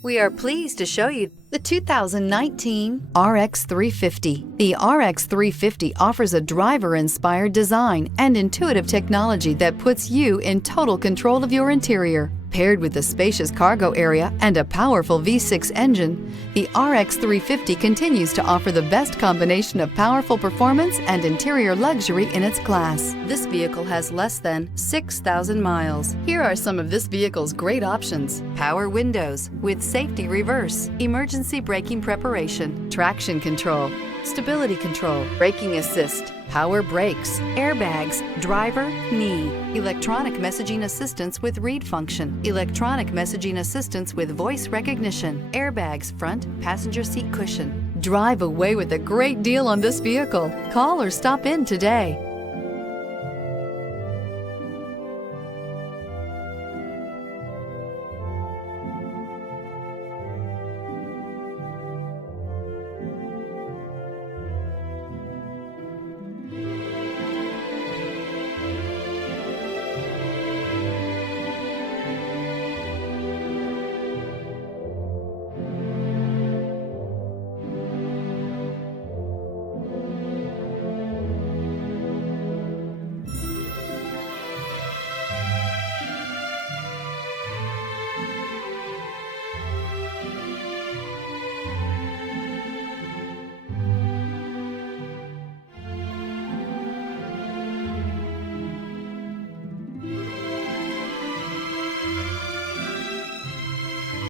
We are pleased to show you the 2019 RX 350. The RX 350 offers a driver-inspired design and intuitive technology that puts you in total control of your interior. Paired with a spacious cargo area and a powerful V6 engine, the RX 350 continues to offer the best combination of powerful performance and interior luxury in its class. This vehicle has less than 6,000 miles. Here are some of this vehicle's great options: power windows with safety reverse, emergency braking preparation, traction control, stability control, braking assist, power brakes, airbags, driver, knee, electronic messaging assistance with read function, electronic messaging assistance with voice recognition, airbags, front passenger seat cushion. Drive away with a great deal on this vehicle. Call or stop in today.